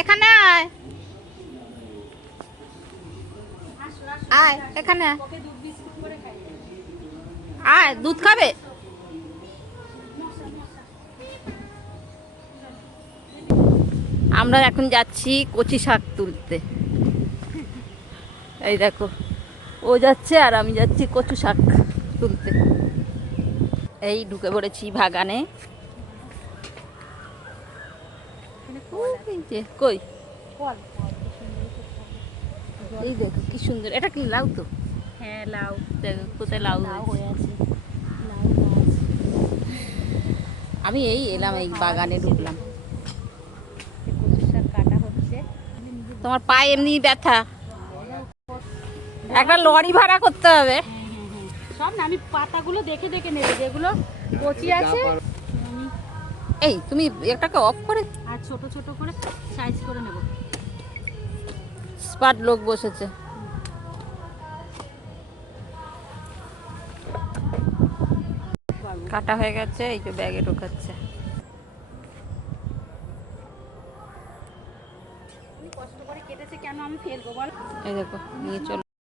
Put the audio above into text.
এখানে আয়, আয় এখানে আয়, দুধ খাবে? আমরা এখন যাচ্ছি কচি শাক তুলতে। এই দেখো, ও যাচ্ছে আর আমি যাচ্ছি কচু শাক তুলতে। এই ঢুকে পড়েছি বাগানে। কই, এই দেখো কি সুন্দর, এটা কি লাউ? তো হ্যাঁ লাউ, দেখো কোথায় লাউ হয়ে আছে। আমি এই এলাম, এই বাগানে ঢুকলাম। কচু শাক কাটা হচ্ছে। তোমার পায়ে এমনি ব্যথা, একটা লরি ভাড়া করতে হবে। সব না, আমি পাতাগুলো দেখে দেখে নেব, যেগুলো কচি আছে এই তুমি একটাকে অফ করে, আর ছোট ছোট করে সাইজ করে নেব। স্পাট লোক বসেছে। কাটা হয়ে গেছে, এই যে ব্যাগে ঢোকাচ্ছে। কষ্ট করে কেটেছে কেন আমি ফেলবো বল? এই দেখো নিয়ে চলো।